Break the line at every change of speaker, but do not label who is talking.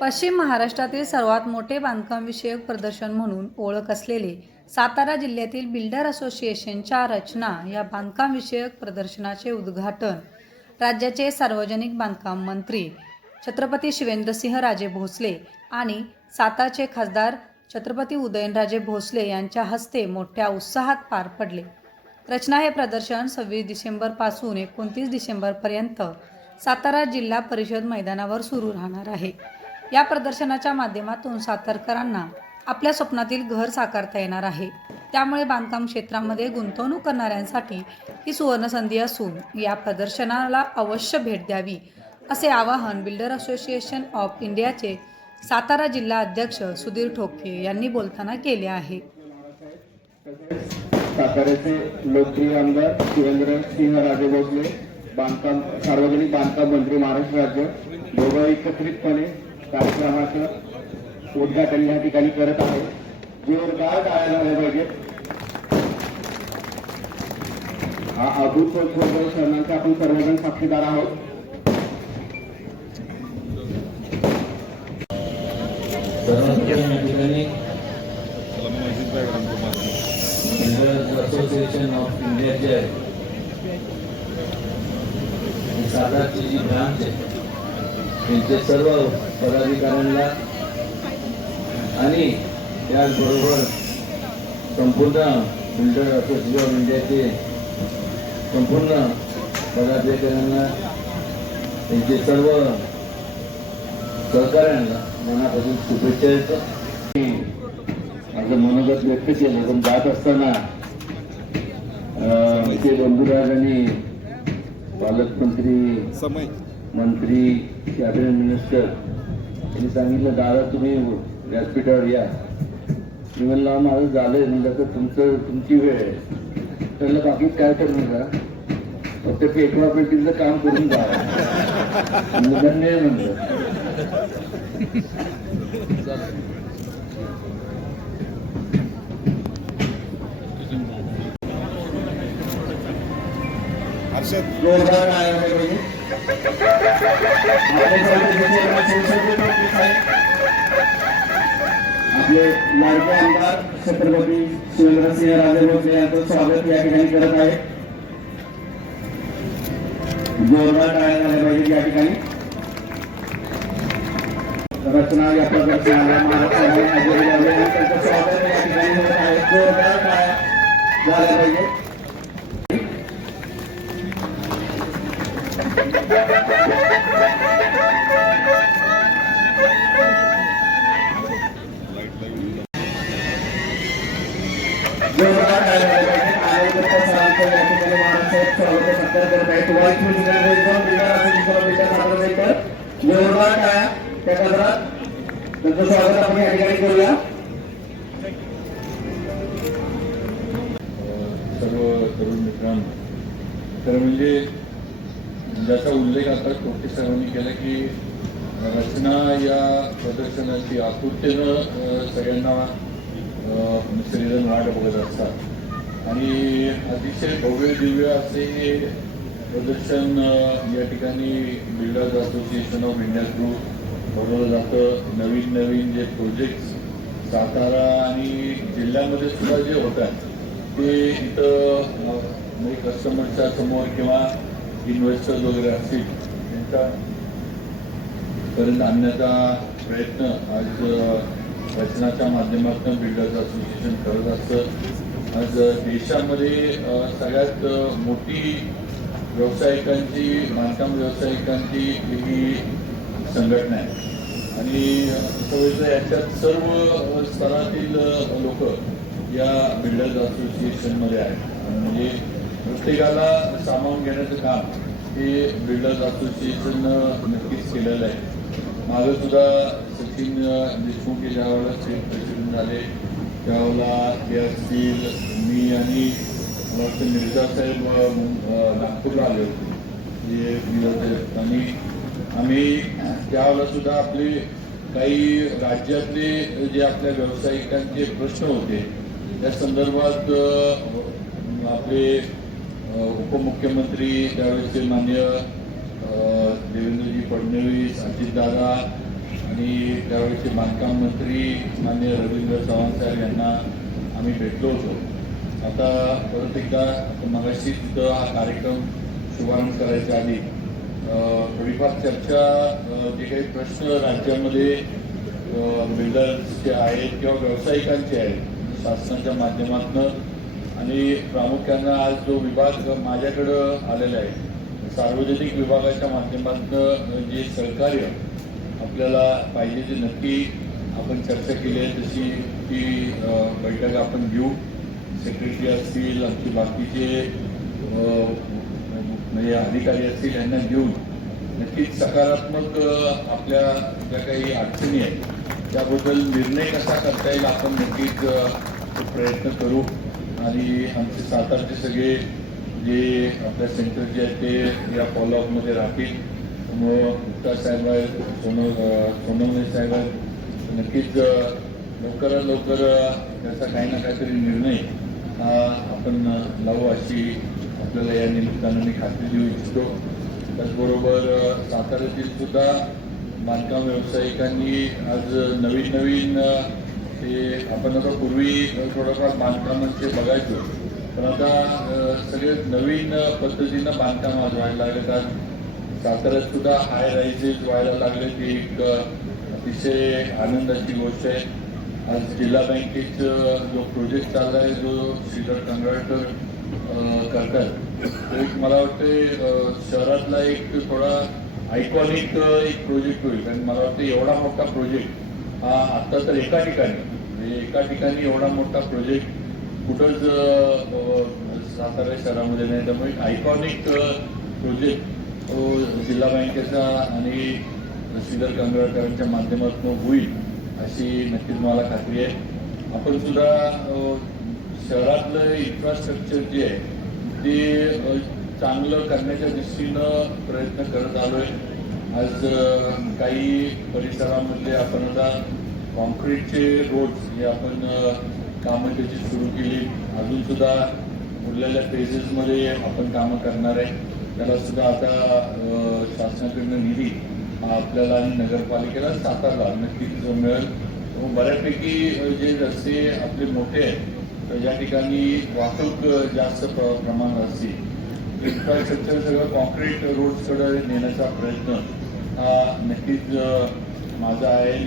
पश्चिम महाराष्ट्रातील सर्वात मोठे बांधकामविषयक प्रदर्शन म्हणून ओळख असलेले सातारा जिल्ह्यातील बिल्डर असोसिएशनच्या रचना या बांधकामविषयक प्रदर्शनाचे उद्घाटन राज्याचे सार्वजनिक बांधकाम मंत्री छत्रपती शिवेंद्रसिंह राजे भोसले आणि सातारचे खासदार छत्रपती उदयनराजे भोसले यांच्या हस्ते मोठ्या उत्साहात पार पडले. रचना हे प्रदर्शन सव्वीस डिसेंबरपासून एकोणतीस डिसेंबरपर्यंत सातारा जिल्हा परिषद मैदानावर सुरू राहणार आहे. या प्रदर्शनाच्या माध्यमातून सातारकरांना आपल्या स्वप्नातील घर साकारता येणार आहे. त्यामुळे बांधकाम क्षेत्रामध्ये गुंतवणूक करणाऱ्यांसाठी ही सुवर्णसंधी असून या प्रदर्शनाला अवश्य भेट द्यावी असे आवाहन बिल्डर असोसिएशन ऑफ इंडियाचे सातारा जिल्हा अध्यक्ष सुधीर ठोके यांनी बोलताना केले आहे.
साताऱ्याचे लोकप्रिय आमदार शिवेंद्र सिंह राजे भोसले बांधकाम सार्वजनिक बांधकाम मंत्री महाराष्ट्र राज्य दोघं एकत्रितपणे कार्यक्रमाचं उद्घाटन या ठिकाणी जोरदार टाळ्या हा अभूतपूर्व क्षणांचा आपण साक्षीदार आहोत.
असोसिएशन ऑफ़ इंडियाचे आहे सातारची जी ब्रांच आहे सर्व पदाधिकाऱ्यांना. आणि त्याचबरोबर संपूर्ण बिल्डर असोसिएशन ऑफ इंडियाचे संपूर्ण पदाधिकाऱ्यांना त्यांचे सर्व सहकाऱ्यांना मनापासून शुभेच्छा देतो.
माझं मनोगत व्यक्त केलं पण जात असताना अं, इथे बंधुराज आणि पालकमंत्री मंत्री कॅबिनेट मिनिस्टर त्यांनी सांगितलं दादा तुम्ही व्यासपीठावर या. मी म्हणलं माझं झालंय. म्हणलं तर तुमचं तुमची वेळ आहे. त्यांना बाकी काय कर म्हणलं फक्त पेटवा पेटीचं काम करून जा. म्हणलं, धन्य म्हणलं.
हर्षद
जोरदार पाहिजे. आपले लाडके आमदार छत्रपती शिवेंद्रसिंह राजे भोसले यांचं स्वागत या ठिकाणी करत आहे जोरदार टाळ्या झाल्या पाहिजे या ठिकाणी रचना या प्रदर्शनाला महाराष्ट्राने हजेरी लावली आणि त्यांचं स्वागत या ठिकाणी होत जोरदार टाळ्या झाल्या पाहिजे त्यांचं स्वागत आपण या ठिकाणी करूया
सर्व तरुण मित्रांनो तर म्हणजे ज्याचा उल्लेख आता कोटी साहेबांनी केला की रचना या प्रदर्शनाची आतुरतेनं सगळ्यांना शरीर नाट बघत असतात. आणि अतिशय भव्य दिव्य असे हे प्रदर्शन या ठिकाणी builders association of India through भरवलं जातं. नवीन नवीन जे प्रोजेक्ट्स सातारा आणि जिल्ह्यामध्ये सुद्धा जे होतात ते इथं म्हणजे कस्टमरच्या समोर किंवा इन्व्हेस्टर्स वगैरे असतील त्यांच्या पर्यंत आणण्याचा प्रयत्न आज रचनाच्या माध्यमातून बिल्डर्स असोसिएशन करत असतं. आज देशामध्ये सगळ्यात मोठी व्यावसायिकांची बांधकाम व्यावसायिकांची ही संघटना आहे. आणि सगळं याच्यात सर्व स्तरातील लोक या बिल्डर्स असोसिएशनमध्ये आहेत. म्हणजे प्रत्येकाला सामावून घेण्याचं काम हे बिल्डर्स असोसिएशन नक्कीच केलेलं आहे. माझं सुद्धा सचिन देशमुख हे ज्यावेळेला स्टेट प्रेसिडेंट झाले. त्यावेळेला ते असतील मी आणि मला वाटतं मिर्झा साहेब नागपूरला आले होते. जे मिर्झा साहेब आणि आम्ही त्यावेळेला सुद्धा आपले काही राज्यातले जे आपल्या व्यावसायिकांचे प्रश्न होते त्या संदर्भात आपले उपमुख्यमंत्री त्यावेळेसचे मान्य देवेंद्रजी फडणवीस अजितदादा आणि त्यावेळेचे बांधकाम मंत्री मान्य रवींद्र चव्हाण साहेब यांना आम्ही भेटलो होतो. आता परत एकदा मगाशी तिथं हा कार्यक्रम शुभारंभ करायच्या आधी थोडीफार चर्चा जे काही प्रश्न राज्यामध्ये बिल्डर्सचे आहेत किंवा व्यावसायिकांचे आहेत शासनाच्या माध्यमातून आणि प्रामुख्यानं आज जो विभाग माझ्याकडं आलेला आहे सार्वजनिक विभागाच्या माध्यमातून जे सहकार्य आपल्याला पाहिजे ते नक्की आपण चर्चा केली आहे तशी ती बैठक आपण घेऊ. सेक्रेटरी असतील आमचे बाकीचे म्हणजे अधिकारी असतील यांना घेऊन नक्कीच सकारात्मक आपल्या ज्या काही अडचणी आहेत त्याबद्दल निर्णय कसा करता येईल आपण नक्कीच प्रयत्न करू. आणि आमचे सातारचे सगळे जे आपल्या सेंटर जे आहेत ते या फॉलोअपमध्ये राहतील. त्यामुळं गुप्ता साहेब आहेत सोन सोनवणे साहेब आहेत. नक्कीच लवकरात लवकर त्याचा काही ना काहीतरी निर्णय हा आपण लावू अशी आपल्याला या निमित्तानं मी खात्री देऊ इच्छितो. त्याचबरोबर साताऱ्यातील सुद्धा बांधकाम व्यावसायिकांनी आज नवीन नवीन ते आपण आता पूर्वी थोडंफार बांधकामांचे बघायचो. पण आता सगळे नवीन पद्धतीनं बांधकाम आज व्हायला लागले कारण साताऱ्यात सुद्धा हाय राईजेस व्हायला लागले. ती एक अतिशय आनंदाची गोष्ट आहे. आज जिल्हा बँकेचा जो प्रोजेक्ट चालला आहे जो श्रीधर कंगळकर अ, करतात. एक मला वाटते शहरातला एक थोडा आयकॉनिक एक प्रोजेक्ट होईल. कारण मला वाटतं एवढा मोठा प्रोजेक्ट हा आता तर एका ठिकाणी. म्हणजे एका ठिकाणी एवढा मोठा प्रोजेक्ट कुठंच सातारा शहरामध्ये नाही. त्यामुळे एक आयकॉनिक प्रोजेक्ट तो जिल्हा बँकेचा आणि श्रीधर कंगळकरांच्या माध्यमातून होईल अशी नक्कीच मला खात्री आहे. आपण सुद्धा शहरातलं इन्फ्रास्ट्रक्चर जे आहे ते चांगलं करण्याच्या दृष्टीनं प्रयत्न करत आलो आहे आज काही परिसरामधले आपण आता कॉन्क्रीटचे रोड्स हे आपण कामं त्याची सुरू केली अजून सुद्धा उरलेल्या फेजेसमध्ये आपण कामं करणार आहे. त्याला सुद्धा आता शासनाकडनं निधी हा आपल्याला आणि नगरपालिकेला सातारला नक्कीच मिळेल. बऱ्यापैकी जे रस्ते आपले मोठे आहेत तर या ठिकाणी वाहतूक जास्त प्र- प्रमाणात असते. इन्फ्रास्ट्रक्चर सगळं कॉन्क्रीट रोडकडे नेण्याचा प्रयत्न हा नक्कीच माझा आहे.